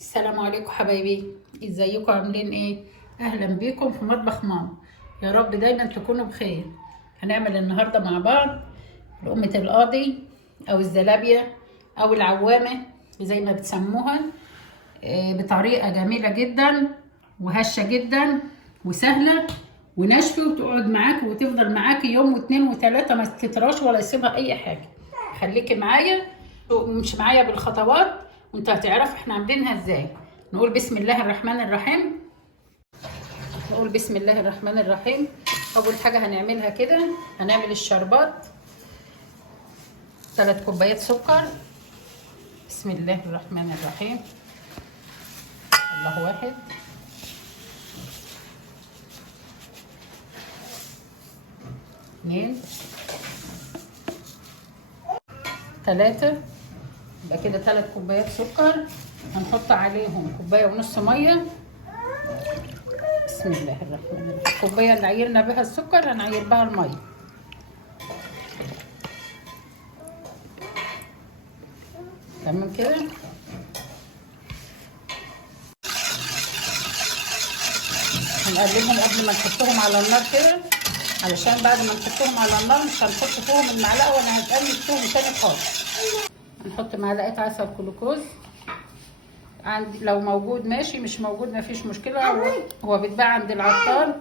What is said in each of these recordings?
السلام عليكم حبايبي، ازيكم عاملين ايه؟ اهلا بيكم في مطبخ ماما. يا رب دايما تكونوا بخير. هنعمل النهارده مع بعض لقمة القاضي او الزلابية او العوامة زي ما بتسموها، بطريقة جميلة جدا وهشة جدا وسهلة وناشفة، وتقعد معاكي وتفضل معاكي يوم واتنين وتلاتة، ما تتراش ولا يسيبها اي حاجة. خليكي معايا ومش معايا بالخطوات وانت هتعرف احنا عاملينها ازاي. نقول بسم الله الرحمن الرحيم. نقول بسم الله الرحمن الرحيم. اول حاجة هنعملها كده، هنعمل الشربات. 3 كوبايات سكر. بسم الله الرحمن الرحيم. الله واحد. 2 3. يبقى كده 3 كوبايات سكر، هنحط عليهم كوبايه ونص ميه. بسم الله الرحمن الرحيم. الكوبايه اللي عيرنا بها السكر هنعير بها الميه. تمام كده. هنقلبهم قبل ما نحطهم على النار كده، علشان بعد ما نحطهم على النار مش هنحط فيهم المعلقه وانا هتقلب فيهم تاني خالص. هنحط معلقه عسل جلوكوز، عندي لو موجود ماشي، مش موجود مفيش مشكله. هو بيتباع عند العطار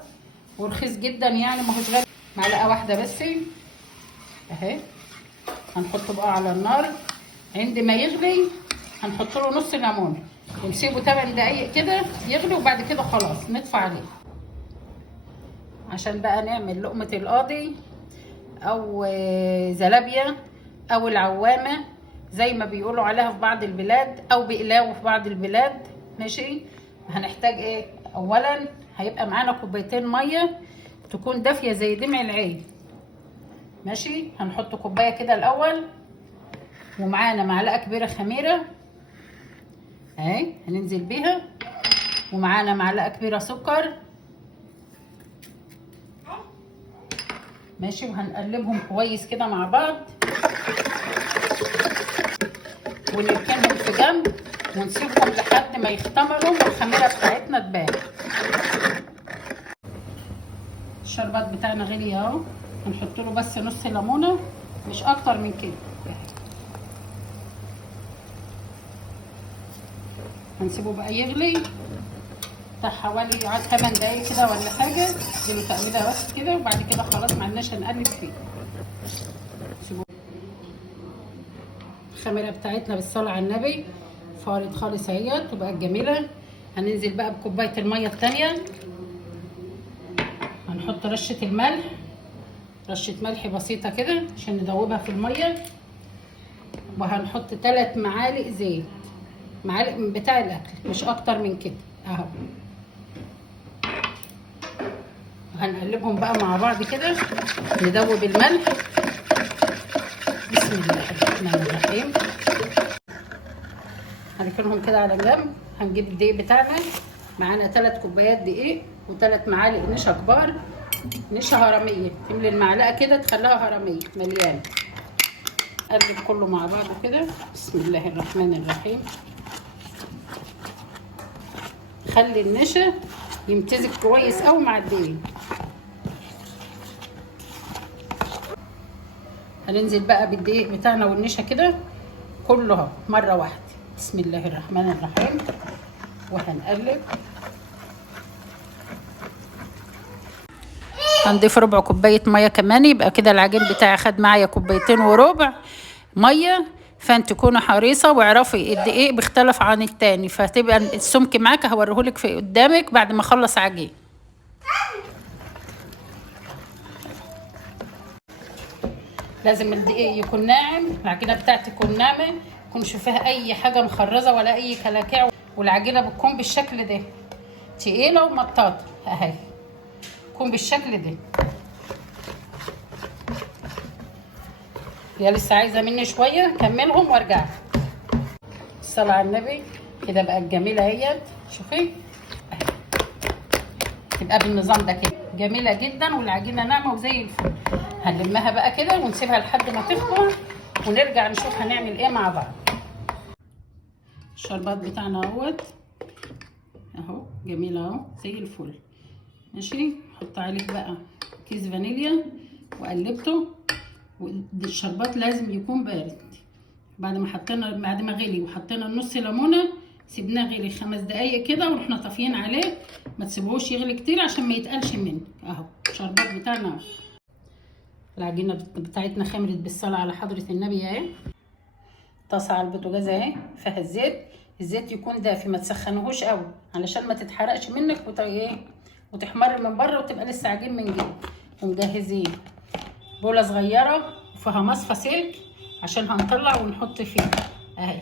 ورخيص جدا، يعني ماهوش غالي. معلقه واحده بس اهي. هنحطه بقى على النار. عندما يغلي هنحط له نص ليمونه ونسيبه 8 دقايق كده يغلي، وبعد كده خلاص نطفي عليه عشان بقى نعمل لقمه القاضي او زلابيه او العوامه زي ما بيقولوا عليها في بعض البلاد، او بقلاوه في بعض البلاد. ماشي. هنحتاج ايه؟ اولا هيبقى معانا كوبايتين ميه تكون دافيه زي دمع العين. ماشي. هنحط كوبايه كده الاول، ومعانا معلقه كبيره خميره اهي هننزل بيها، ومعانا معلقه كبيره سكر. ماشي. وهنقلبهم كويس كده مع بعض ونركنهم في جنب ونسيبهم لحد ما يختمروا والخميره بتاعتنا تبان. الشربات بتاعنا غلي اهو. هنحط له بس نص ليمونه، مش اكتر من كده. هنسيبه بقى يغلي بتاع حوالي 8 دقايق كده ولا حاجه، نديله تقليبه بس كده، وبعد كده خلاص ما عندناش هنقلب فيه. سيبوه. الخميره بتاعتنا بالصلاه على النبي فارت خالص اهيت وبقت جميله. هننزل بقى بكوبايه الميه الثانيه. هنحط رشه الملح، رشه ملح بسيطه كده عشان ندوبها في الميه. وهنحط 3 معالق زيت، معالق بتاع الاكل مش اكتر من كده اهو. هنقلبهم بقى مع بعض كده، ندوب الملح. بسم الله الرحمن الرحيم. هنركنهم كده على جنب. هنجيب الدقيق بتاعنا، معانا 3 كوبايات دقيق و3 معالق نشا كبار، نشا هرميه. تملي المعلقه كده تخليها هرميه مليانه. قلب كله مع بعضه كده. بسم الله الرحمن الرحيم. خلي النشا يمتزج كويس قوي مع الدقيق. هننزل بقى بالدقيق بتاعنا والنشا كده كله مره واحده. بسم الله الرحمن الرحيم. وهنقلب. هنضيف ربع كوبايه ميه كمان، يبقى كده العجين بتاعي خد معايا 2.25 كوبايه ميه. فانت تكوني حريصه واعرفي الدقيق بيختلف عن التاني، فهتبقى السمك معاك هوريهولك في قدامك بعد ما اخلص عجين. لازم الدقيق يكون ناعم، العجينه بتاعتي تكون ناعمه، يكونش فيها اي حاجه مخرزه ولا اي كلاكيع، والعجينه بتكون بالشكل ده تقيله ومطاطه اهي، تكون بالشكل ده. هي لسه عايزه مني شويه، كملهم وارجع. الصلاه على النبي. كده بقت جميله اهيت. شوفي تبقى بالنظام ده كده جميله جدا، والعجينه ناعمه وزي الفل. هنلمها بقى كده ونسيبها لحد ما تخمر، ونرجع نشوف هنعمل ايه مع بعض. الشربات بتاعنا اهوت اهو، جميل اهو زي الفل. ماشي، حط عليه بقى كيس فانيليا وقلبته. والشربات لازم يكون بارد. بعد ما غلي وحطينا نص ليمونه، سيبناه غلي 5 دقايق كده ورحنا طافيين عليه. ما تسيبوهوش يغلي كتير عشان ما يتقلش منك. اهو الشربات بتاعنا اهو. العجينه بتاعتنا خمرت بالصلاه على حضره النبي اهي. طاسه على البوتاجاز اهي فيها الزيت. الزيت يكون دافي، ما تسخنوهوش قوي علشان ما تتحرقش منك وتحمر من بره وتبقى لسه عجين من جوه. ومجهزين بوله صغيره وفيها مصفى سلك عشان هنطلع ونحط فيه اهي.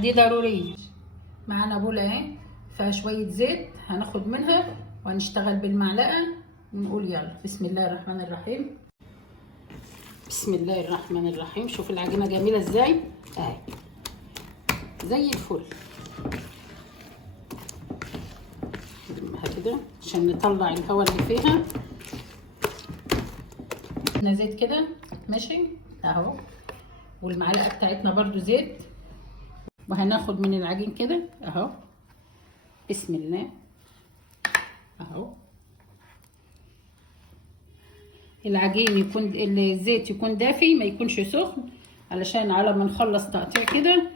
دي ضروريه. معانا بوله اهي فيها شويه زيت، هناخد منها وهنشتغل بالمعلقه ونقول يلا بسم الله الرحمن الرحيم. بسم الله الرحمن الرحيم. شوف العجينه جميله ازاي اهي زي الفل. نلمها كده عشان نطلع الهواء اللي فيها. زيت كده ماشي اهو، والمعلقه بتاعتنا برضو زيت. وهناخد من العجين كده اهو بسم الله اهو. العجين يكون الزيت يكون دافي ما يكونش سخن، علشان على ما نخلص تقطيع كده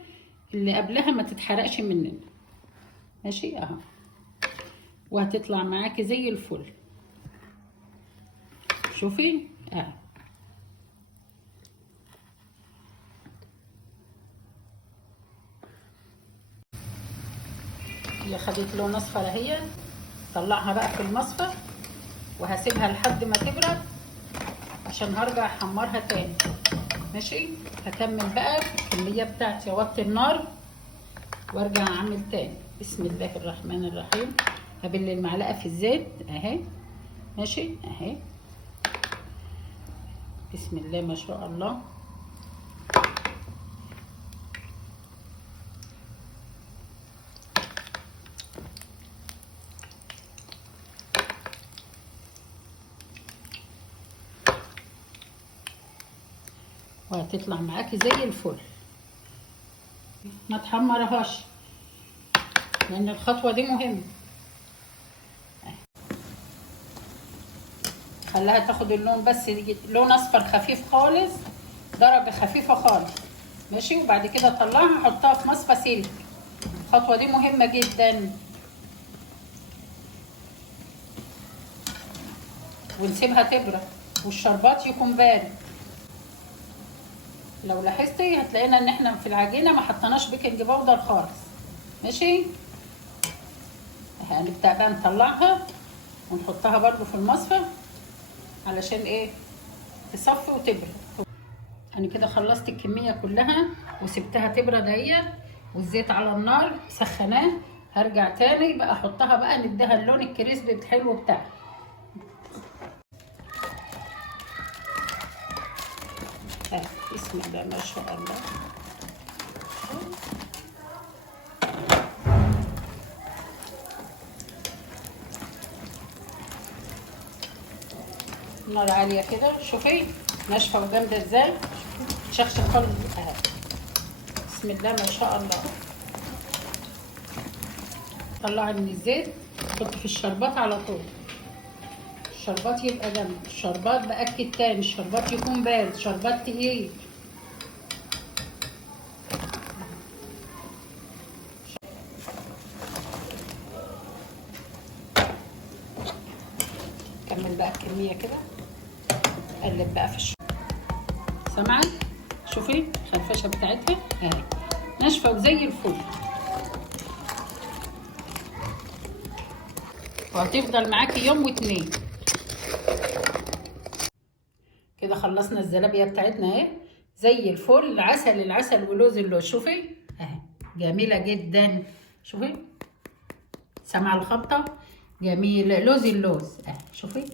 اللي قبلها ما تتحرقش مننا. ماشي اهو، وهتطلع معاكي زي الفل. شوفي اهو. هي خدت لون اصفر اهي. طلعها بقى في المصفى وهسيبها لحد ما تبرد عشان هرجع احمرها تاني. ماشي، هكمل بقى الكميه بتاعتي، اوطي النار وارجع اعمل تاني. بسم الله الرحمن الرحيم. هبل المعلقه في الزيت اهي. ماشي اهي بسم الله ما شاء الله. وهتطلع معاكي زي الفل. ما تحمرهاش لان الخطوه دي مهمه. خليها تاخد اللون، بس لون اصفر خفيف خالص، درجه خفيفه خالص. ماشي، وبعد كده اطلعها احطها في مصفى سلك. الخطوه دي مهمه جدا. ونسيبها تبرد والشربات يكون بارد. لو لاحظتي هتلاقينا ان احنا في العجينه ما حطيناش بيكنج باودر خالص. ماشي، هنبدا بقى نطلعها ونحطها برده في المصفى علشان ايه تصفي وتبرد. انا كده خلصت الكميه كلها وسبتها تبرد اهي، والزيت على النار سخناه. هرجع تاني بقى احطها بقى نديها اللون الكريسبي الحلو بتاعها. بسم الله ما شاء الله. النار عاليه كده، شوفي ناشفه وجامده ازاي، شخشق خالص اهي. بسم الله ما شاء الله. طلعي من الزيت حطي في الشربات على طول. الشربات يبقى جنب الشربات. باكد تاني الشربات يكون بارد، شربات تقيل. كمل بقى الكميه كده، قلب بقى في الشربات. سامعه؟ شوفي الخرفشه بتاعتها اهي ناشفه وزي الفل، وهتفضل معاكي يوم واتنين. كده خلصنا الزلابيه بتاعتنا اهي زي الفل. عسل العسل ولوز اللوز. شوفي اهي جميله جدا. شوفي سامعه الخبطه جميله. لوز اللوز اهي. شوفي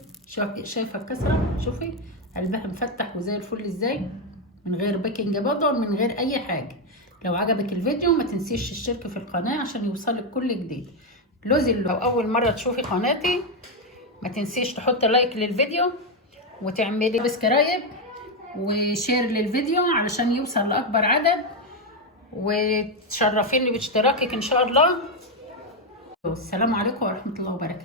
شايفه الكسره؟ شوفي قلبها مفتح وزي الفل ازاي، من غير بيكنج باودر، من غير اي حاجه. لو عجبك الفيديو ما تنسيش تشتركي في القناه عشان يوصلك كل جديد. لوز اللوز. لو اول مره تشوفي قناتي ما تنسيش تحطي لايك للفيديو وتعملي سبسكرايب وشير للفيديو علشان يوصل لاكبر عدد وتشرفيني باشتراكك ان شاء الله. السلام عليكم ورحمة الله وبركاته.